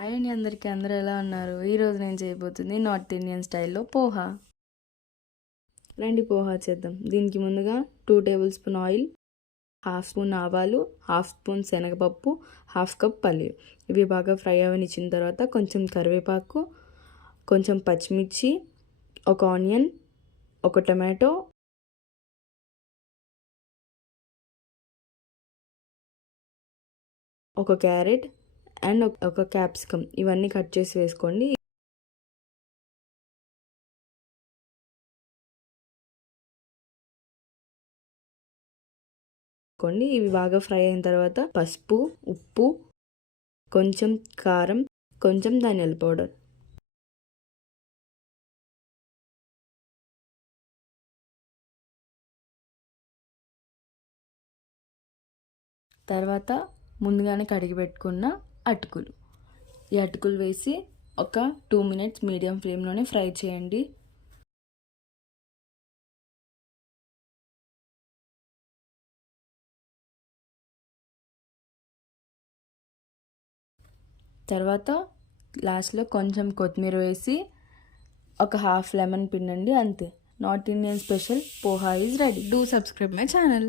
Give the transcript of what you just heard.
Hi అండి అందరికీ, అందరూ ఎలా ఉన్నారు? ఈరోజు నేను చేయబోతుంది నార్త్ ఇండియన్ స్టైల్లో పోహా. రండి పోహా చేద్దాం. దీనికి ముందుగా 2 టేబుల్ స్పూన్ ఆయిల్, 1/2 స్పూన్ ఆవాలు, 1/2 స్పూన్ శనగపప్పు, 1/2 కప్ పల్లీలు. ఇవి బాగా ఫ్రై అవనిచ్చిన తర్వాత కొంచెం కరివేపాకు, కొంచెం పచ్చిమిర్చి, ఒక ఆనియన్, ఒక టమాటో, ఒక క్యారెట్ అండ్ ఒక క్యాప్సికమ్ ఇవన్నీ కట్ చేసి వేసుకోండి. ఇవి బాగా ఫ్రై అయిన తర్వాత పసుపు, ఉప్పు, కొంచెం కారం, కొంచెం ధనియాల పౌడర్, తర్వాత ముందుగానే కడిగి పెట్టుకున్న అటుకులు. ఈ అటుకులు వేసి ఒక 2 మినిట్స్ మీడియం ఫ్లేమ్లోనే ఫ్రై చేయండి. తర్వాత లాస్ట్లో కొంచెం కొత్తిమీర వేసి ఒక 1/2 లెమన్ పిండండి. అంతే, north Indian special poha is ready. Do subscribe my channel.